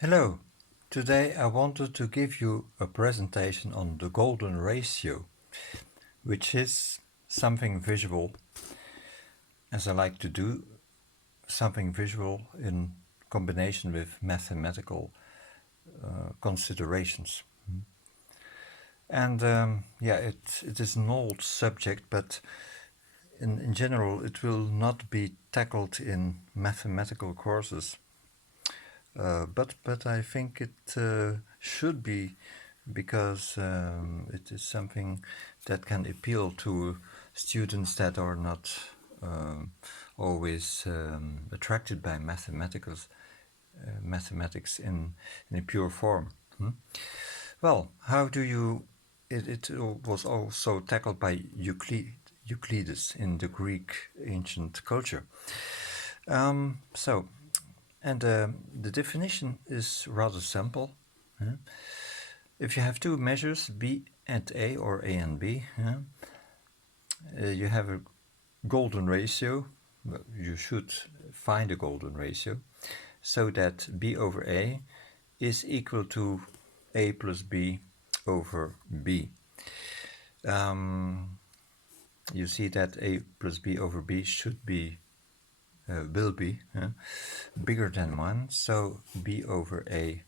Hello, today I wanted to give you a presentation on the golden ratio, which is something visual, as I like to do, something visual in combination with mathematical considerations. And it is an old subject, but in general it will not be tackled in mathematical courses. But I think it should be because it is something that can appeal to students that are not always attracted by mathematics in a pure form. Well, how do you? It was also tackled by Euclides in the Greek ancient culture. The definition is rather simple. If you have two measures, b and a or a and b, you have a golden ratio. Well, you should find a golden ratio so that b over a is equal to a plus b over b. You see that a plus b over b should be will be bigger than 1, so b over a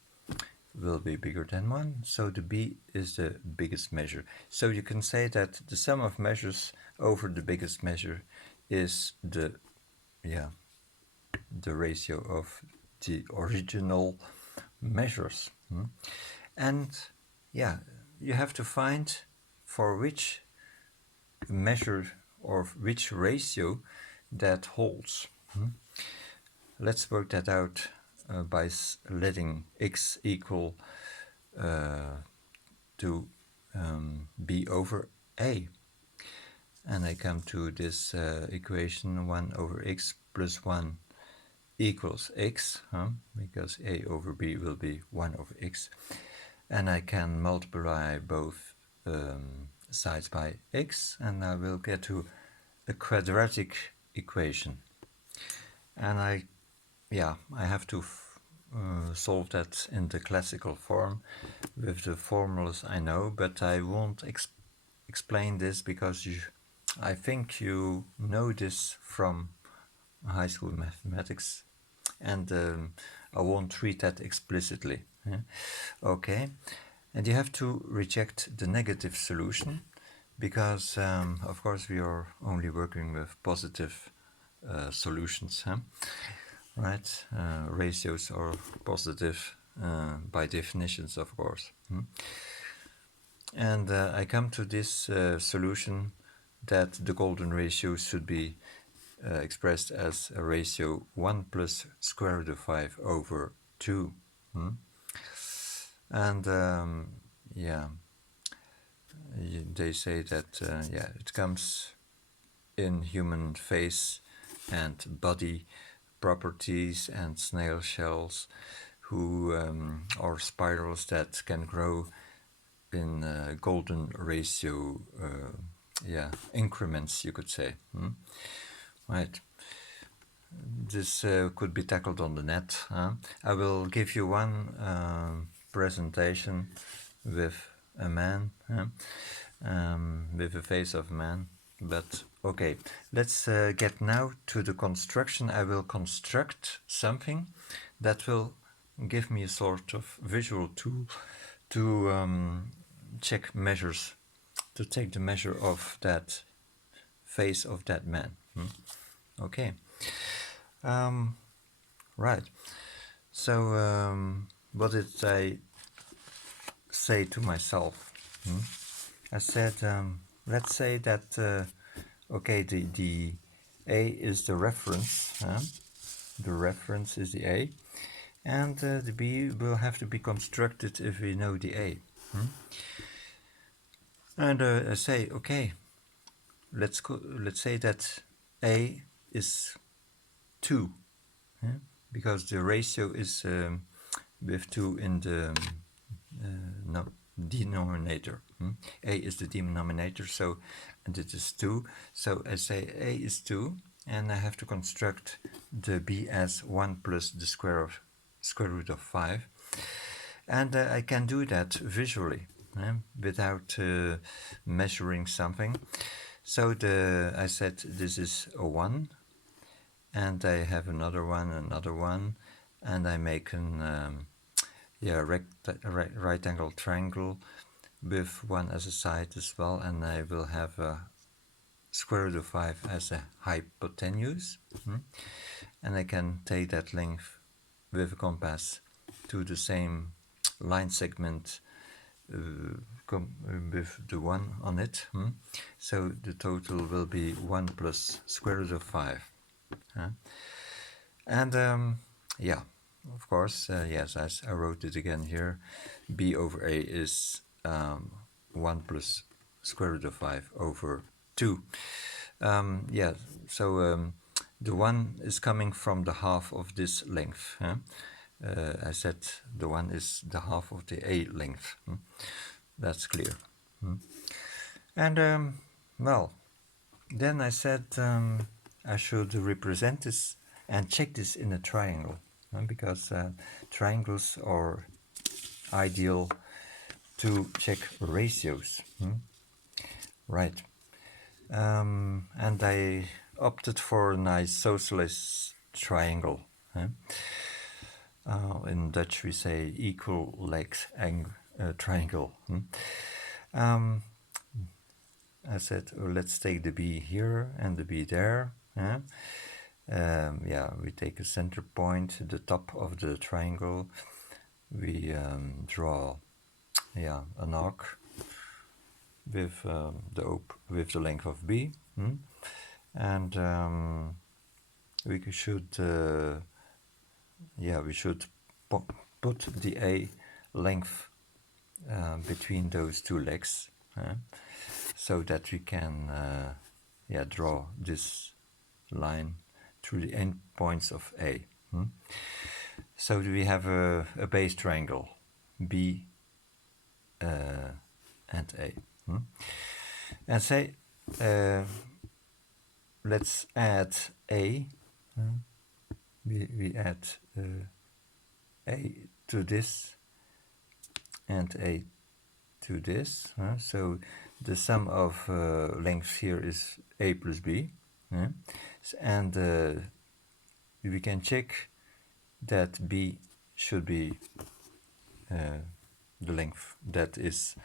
will be bigger than 1, so the b is the biggest measure. So you can say that the sum of measures over the biggest measure is the ratio of the original measures. And you have to find for which measure or which ratio that holds. Let's work that out by letting x equal to b over a. And I come to this equation 1 over x plus 1 equals x, because a over b will be 1 over x. And I can multiply both sides by x, and I will get to a quadratic equation. And I have to solve that in the classical form with the formulas I know, but I won't explain this because I think you know this from high school mathematics, and I won't treat that explicitly. Okay, and you have to reject the negative solution because of course we are only working with positive solutions, right? Ratios are positive by definitions, of course. And I come to this solution that the golden ratio should be expressed as a ratio 1 plus square root of 5 over 2. And they say that it comes in human face and body properties and snail shells who are spirals that can grow in golden ratio increments, you could say. Right. This could be tackled on the net. I will give you one presentation with a man, with the face of a man. But okay, let's get now to the construction. I will construct something that will give me a sort of visual tool to check measures, to take the measure of that face of that man. Okay. Right. So what did I say to myself? I said, let's say that okay, the A is the reference. The reference is the A, and the B will have to be constructed if we know the A. And I say, okay, let's say that A is 2, because the ratio is with 2 in the denominator. A is the denominator, so and it is 2. So I say A is 2, and I have to construct the B as 1 plus the square root of 5. And I can do that visually without measuring something. So I said this is a 1, and I have another one, and I make an right angle triangle with 1 as a side as well, and I will have a square root of 5 as a hypotenuse, and I can take that length with a compass to the same line segment with the 1 on it. So the total will be 1 plus square root of 5. And yeah, of course, yes, as I wrote it again here, b over a is 1 plus square root of 5 over 2. Yeah, so the 1 is coming from the half of this length. I said the 1 is the half of the a length. That's clear. And well, then I said I should represent this and check this in a triangle, because triangles are ideal to check ratios. Right. And I opted for an isosceles triangle. In Dutch we say equal legs triangle. I said, let's take the B here and the B there. Yeah, we take a center point, the top of the triangle. We draw, an arc with the length of B, and we should put the A length between those two legs, so that we can draw this line through the end points of A. So we have a base triangle, B and A. And say, let's add A. We add A to this and A to this. So the sum of lengths here is A plus B. And we can check that B should be the length that is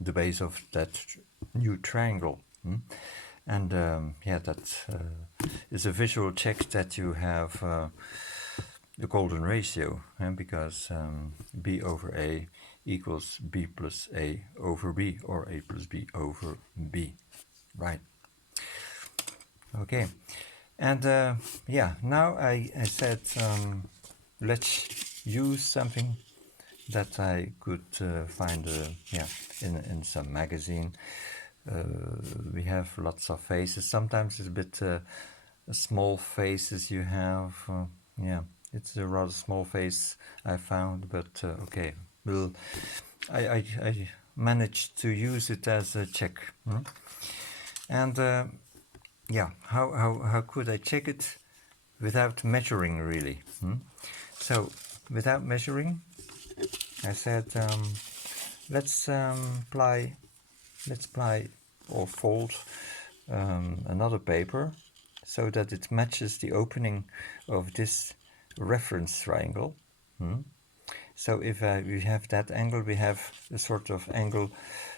the base of that new triangle. And that is a visual check that you have the golden ratio, because B over A equals B plus A over B, or A plus B over B. Right. Okay. And now I said let's use something that I could find in some magazine. We have lots of faces. Sometimes it's a bit small faces you have. It's a rather small face I found, but okay. I managed to use it as a check. And how could I check it without measuring, really? So without measuring, I said let's apply or fold another paper so that it matches the opening of this reference triangle. So if we have that angle, we have a sort of angle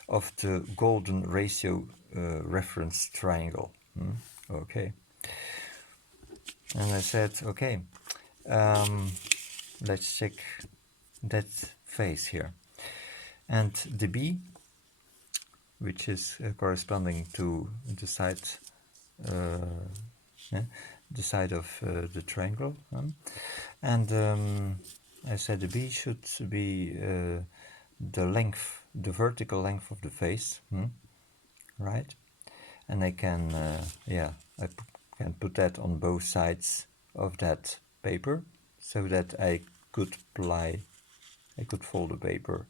of the golden ratio reference triangle. Okay. And I said, okay, let's check that face here. And the B, which is corresponding to the side of the triangle. And I said the B should be the length, the vertical length of the face, right? And I can, I can put that on both sides of that paper, so that I could fold the paper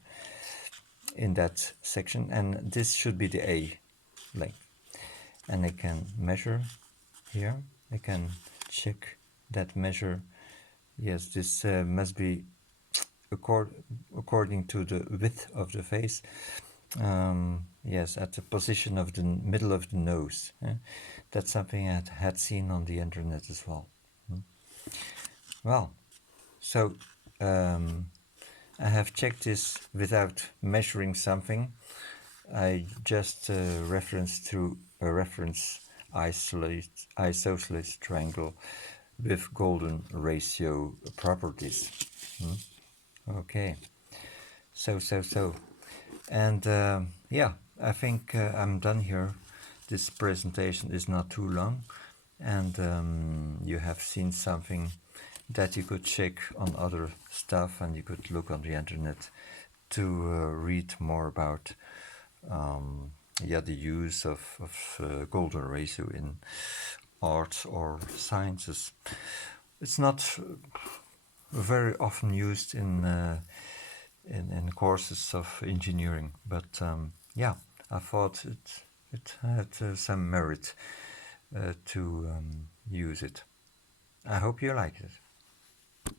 in that section, and this should be the A length. And I can measure here. I can check that measure yes, this must be according to the width of the face. Yes, at the position of the middle of the nose. That's something I had seen on the internet as well. Well, so I have checked this without measuring something. I just referenced through a reference isosceles triangle with golden ratio properties. Okay, so. And yeah, I think I'm done here. This presentation is not too long, and you have seen something that you could check on other stuff, and you could look on the internet to read more about yeah, the use of golden ratio in arts or sciences. It's not very often used in courses of engineering, but yeah, I thought it had some merit to use it. I hope you liked it.